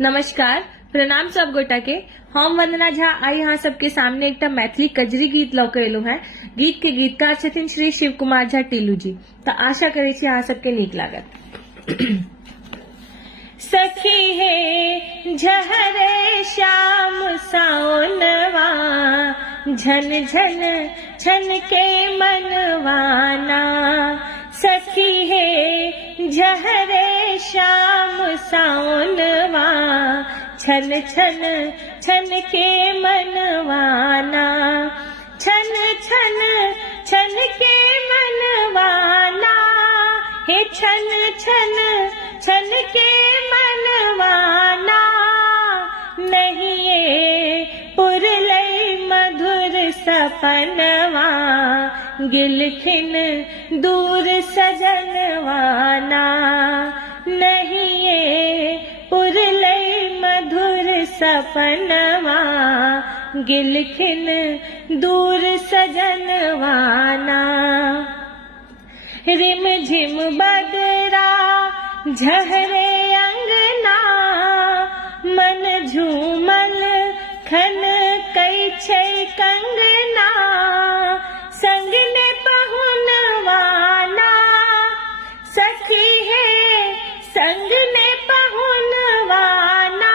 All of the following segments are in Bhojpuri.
नमस्कार, प्रणाम सब गोटा के। हम वंदना झा आई यहाँ सबके सामने एक मैथिली कजरी गीत लऽ के एलू हैं। गीत के गीतकार छथिन श्री शिव कुमार झा टीलू जी। तो आशा करे छी अहाँ सबके नीक लागत। सखी हे झहरे श्याम साओनवा, झन झन छन के मनवाना। सखी हे झहरे श्याम साओनवा, छन छन छन के मनवाना। छन छन छन के मनवाना, हे छन छन छन के मनवाना। नहीं ये पुरलई मधुर सपनवा, गिलखिन दूर सजनवाना। नहीं ये पुरलई मधुर सपनवा, गिलखिन दूर सजनवाना। रिम झिम बदरा झहरे अंगना, मन झूमल खन कई छै कंगना। संग ने पहुनवाना, सखी है संग ने पहुनवाना।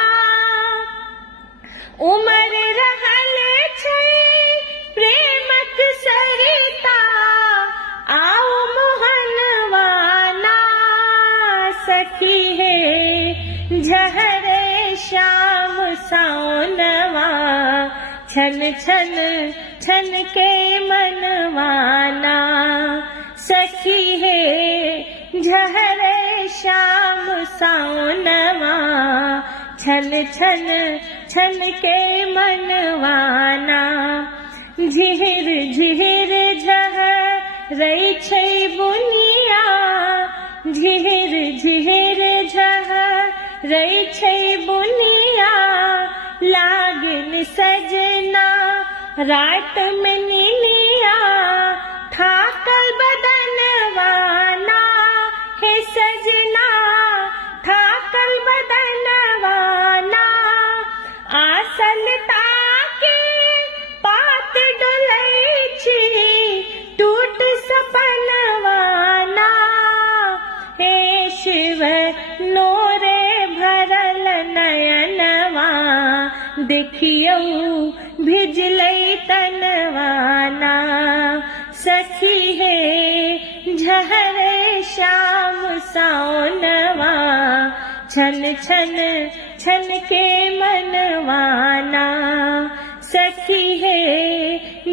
उमर रहल छै प्रेमक सरिता, आओ मोहनवाना। सखी है झहरे श्याम साओनवा, छन छन छन के मनवाना। सखी है झहरे श्याम साओनवा, छन छन छन के मनवाना। झिहिर झिहिर झहरै छै बुनिया, झिहिर झिहिर झहरै छै बुनिया। लागिन सजना रात में नीनिया, थाकल बदनवाना। हे सजना थाकल बदनवाना। आसल ताके पात डोलै छी, टूट सपनवाना। हे शिव नोरे भरल नयनवा, देखियौ भिजलै तनवाना। सखी हे झहरे श्याम साओनवा, छन छन छन के मनवाना। सखी है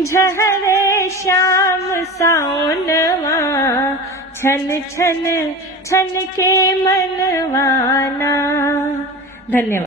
झहरे श्याम साओनवा, छन छन छन के मनवाना। धन्यवाद।